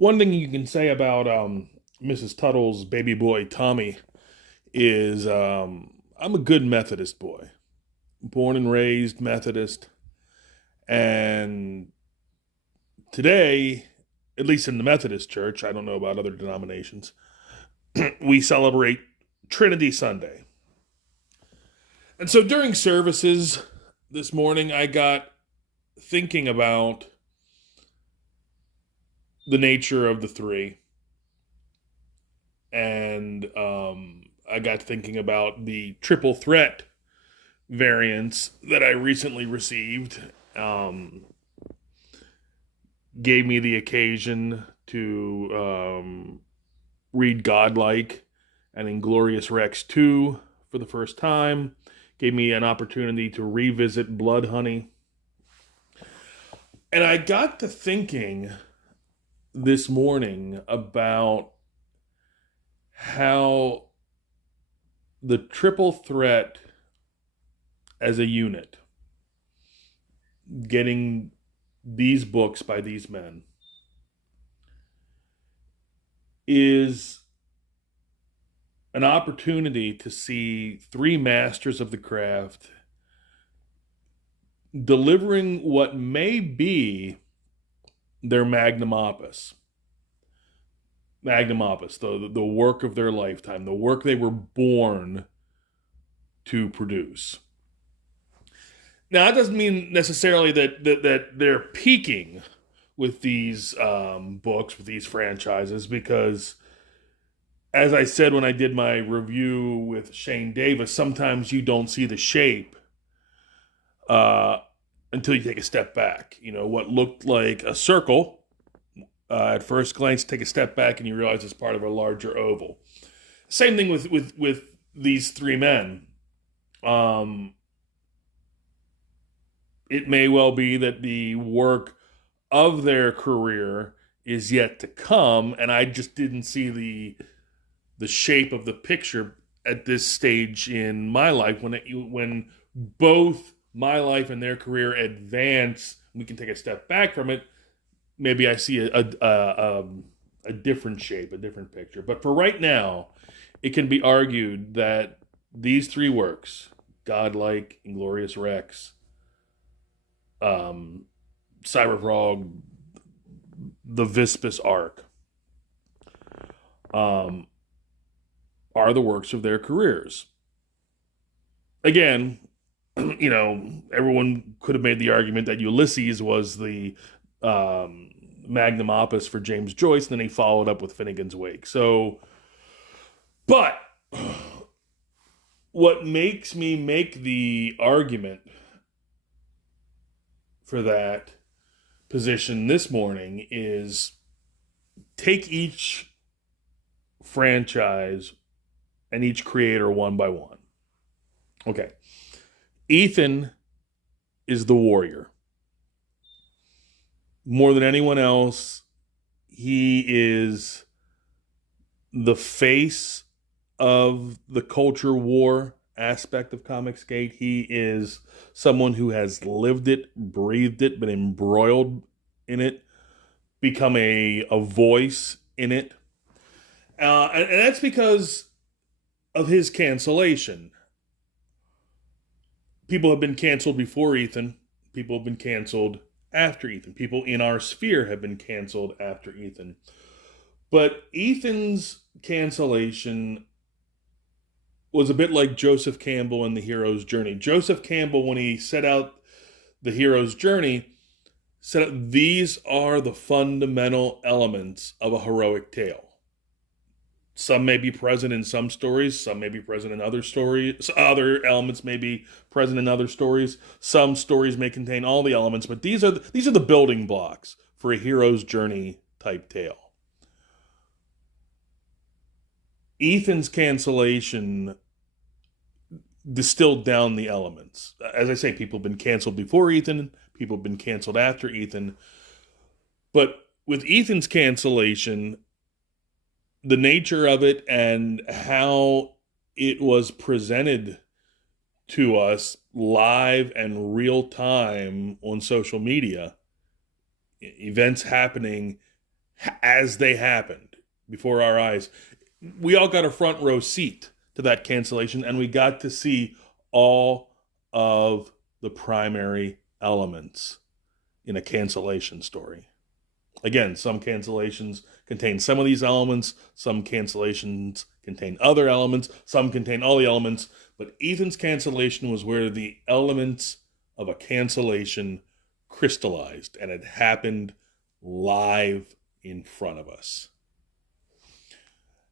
One thing you can say about Mrs. Tuttle's baby boy Tommy is I'm a good Methodist boy, born and raised Methodist, and today, at least in the Methodist Church, I don't know about other denominations, we celebrate Trinity Sunday. And so during services this morning, I got thinking about the nature of the three. And I got thinking about the triple threat variants that I recently received. Gave me the occasion to read Godlike and Inglorious Rex 2 for the first time. Gave me an opportunity to revisit Blood Honey. And I got to thinking this morning about how the triple threat as a unit, getting these books by these men, is an opportunity to see three masters of the craft delivering what may be their magnum opus. Magnum opus, the work of their lifetime, the work they were born to produce. Now, that doesn't mean necessarily that they're peaking with these books, with these franchises, because as I said when I did my review with Shane Davis, sometimes you don't see the shape until you take a step back. You know, what looked like a circle at first glance, take a step back and you realize it's part of a larger oval. Same thing with these three men. It may well be that the work of their career is yet to come, and I just didn't see the shape of the picture at this stage in my life. When both my life and their career advance, we can take a step back from it. Maybe I see a different shape, a different picture. But for right now, it can be argued that these three works, Godlike, Inglorious Rex, Cyberfrog, the Vispus Arc, are the works of their careers. Again, you know, everyone could have made the argument that Ulysses was the magnum opus for James Joyce, and then he followed up with Finnegan's Wake. So, but what makes me make the argument for that position this morning is take each franchise and each creator one by one. Okay. Ethan is the warrior. More than anyone else, he is the face of the culture war aspect of Comicsgate. He is someone who has lived it, breathed it, been embroiled in it, become a voice in it. And that's because of his cancellation. People have been canceled before Ethan. People have been canceled after Ethan. People in our sphere have been canceled after Ethan. But Ethan's cancellation was a bit like Joseph Campbell in The Hero's Journey. Joseph Campbell, when he set out The Hero's Journey, said these are the fundamental elements of a heroic tale. Some may be present in some stories, some may be present in other stories, other elements may be present in other stories. Some stories may contain all the elements, but these are the building blocks for a hero's journey type tale. Ethan's cancellation distilled down the elements. As I say, people have been canceled before Ethan, people have been canceled after Ethan. But with Ethan's cancellation, the nature of it and how it was presented to us live and real time on social media, events happening as they happened before our eyes. We all got a front row seat to that cancellation, and we got to see all of the primary elements in a cancellation story. Again, some cancellations contain some of these elements, some cancellations contain other elements, some contain all the elements, but Ethan's cancellation was where the elements of a cancellation crystallized, and it happened live in front of us.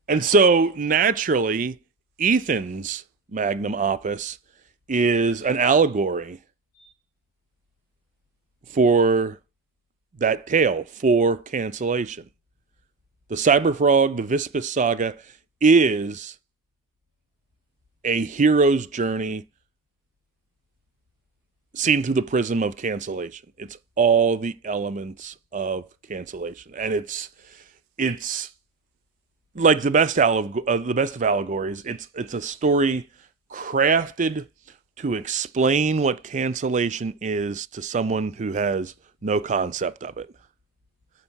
And so, naturally, Ethan's magnum opus is an allegory for that tale, for cancellation. The Cyberfrog, the Vispis saga, is a hero's journey seen through the prism of cancellation. It's all the elements of cancellation, and it's like the best of allegories. It's a story crafted to explain what cancellation is to someone who has no concept of it.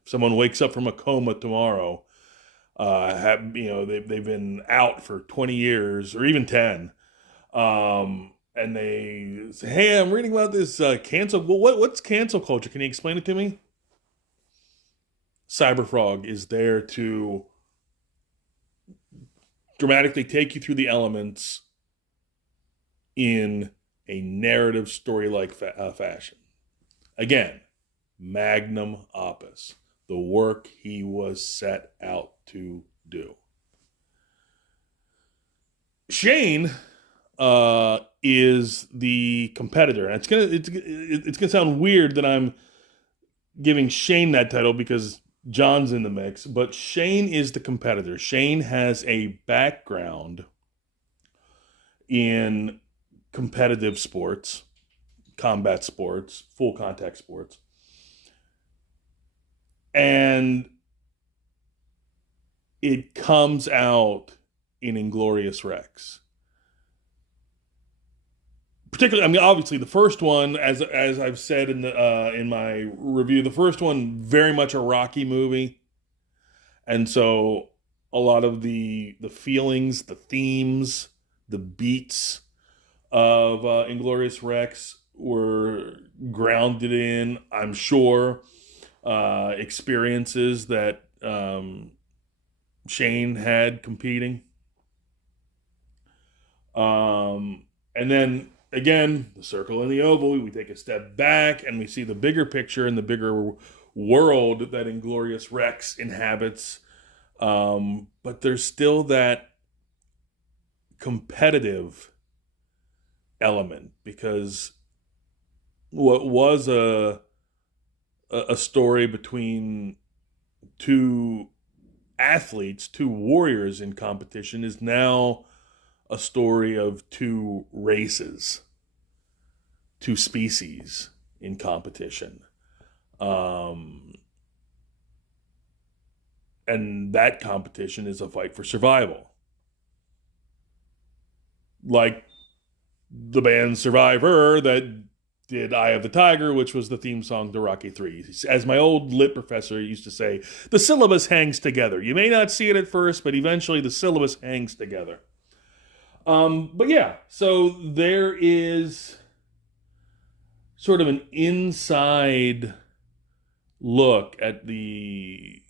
If someone wakes up from a coma tomorrow, they've been out for 20 years or even 10, and they say, "Hey, I'm reading about this cancel. Well, what's cancel culture? Can you explain it to me?" Cyberfrog is there to dramatically take you through the elements in a narrative story-like fashion. Again, magnum opus, the work he was set out to do. Shane is the competitor, and it's gonna sound weird that I'm giving Shane that title because John's in the mix, but Shane is the competitor. Shane has a background in competitive sports, combat sports, full contact sports. And it comes out in Inglorious Rex. Particularly, I mean, obviously, the first one, as I've said in my review, the first one very much a Rocky movie, and so a lot of the feelings, the themes, the beats of Inglorious Rex were grounded in, I'm sure, experiences that Shane had competing, and then. Again, the circle and the oval, we take a step back and we see the bigger picture and the bigger world that Inglorious Rex inhabits. But there's still that competitive element, because what was a story between two athletes, two warriors in competition, is now a story of two races, two species in competition. And that competition is a fight for survival. Like the band Survivor that did Eye of the Tiger, which was the theme song to Rocky III. As my old lit professor used to say, the syllabus hangs together. You may not see it at first, but eventually the syllabus hangs together. But yeah, so there is sort of an inside look at the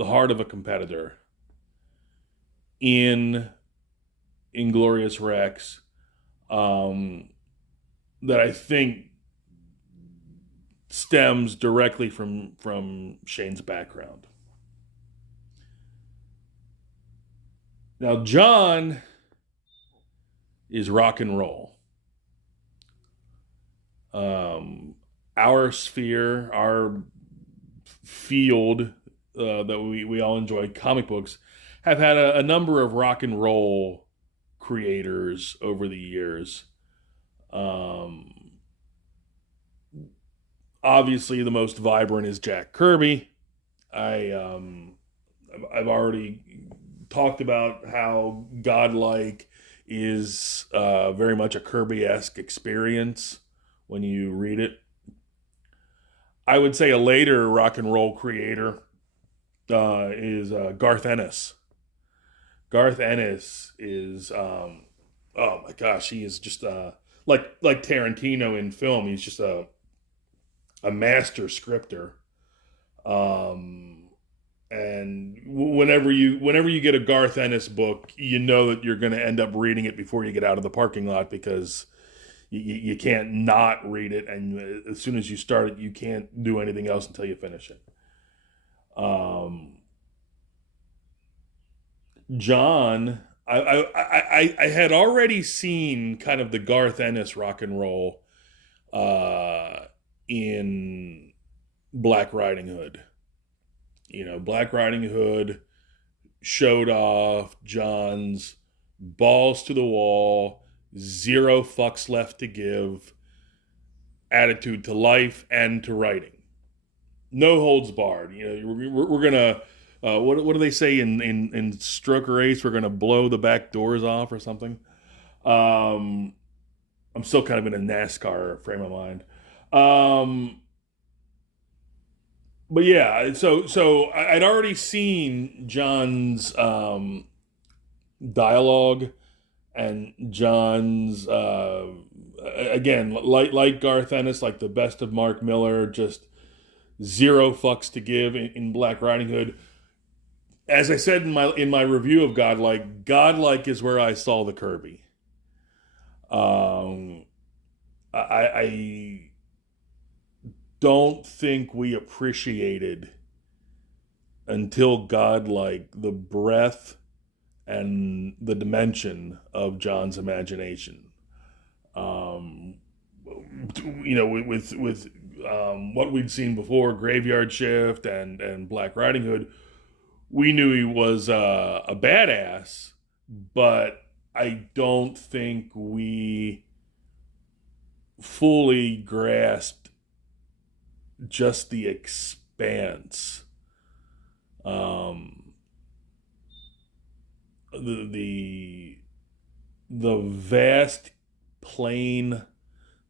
heart of a competitor in Inglorious Rex, that I think stems directly from Shane's background. Now, John is rock and roll. Our sphere, our field that we all enjoy, comic books, have had a number of rock and roll creators over the years. Obviously, the most vibrant is Jack Kirby. I've already talked about how godlike is very much a Kirby-esque experience when you read it. I would say a later rock and roll creator is Garth Ennis. Garth Ennis is, oh my gosh, he is just like Tarantino in film. He's just a master scripter. And whenever you get a Garth Ennis book, you know that you're going to end up reading it before you get out of the parking lot, because you can't not read it, and as soon as you start it, you can't do anything else until you finish it. John, I had already seen kind of the Garth Ennis rock and roll in Black Riding Hood. Black Riding Hood showed off John's balls to the wall, zero fucks left to give attitude to life and to writing. No holds barred. We're gonna what do they say in Stroker Ace? We're gonna blow the back doors off or something. I'm still kind of in a NASCAR frame of mind. But yeah, so I'd already seen John's dialogue and John's again, like Garth Ennis, like the best of Mark Miller, just zero fucks to give in Black Riding Hood. As I said in my review of Godlike is where I saw the Kirby. I don't think we appreciated until Godlike the breadth and the dimension of John's imagination. With what we'd seen before, Graveyard Shift and Black Riding Hood, we knew he was a badass, but I don't think we fully grasped just the expanse, the vast plane,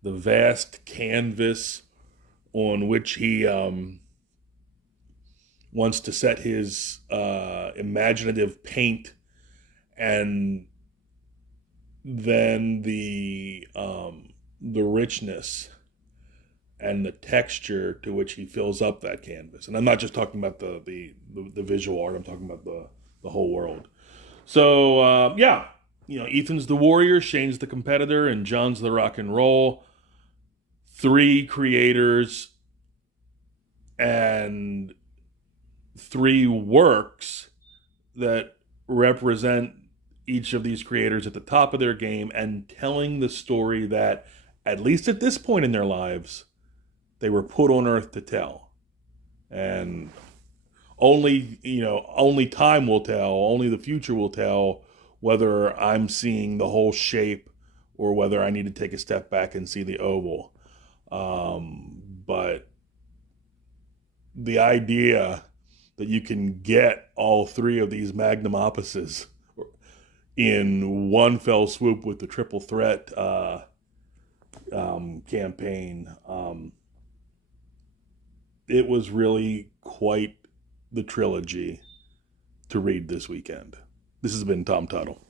the vast canvas on which he wants to set his imaginative paint, and then the richness and the texture to which he fills up that canvas. And I'm not just talking about the visual art, I'm talking about the whole world. So, Ethan's the warrior, Shane's the competitor, and John's the rock and roll. 3 creators and 3 works that represent each of these creators at the top of their game and telling the story that, at least at this point in their lives, they were put on earth to tell. And only time will tell, only the future will tell whether I'm seeing the whole shape or whether I need to take a step back and see the oval. But the idea that you can get all 3 of these magnum opuses in one fell swoop with the Triple Threat campaign, it was really quite the trilogy to read this weekend. This has been Tom Tuttle.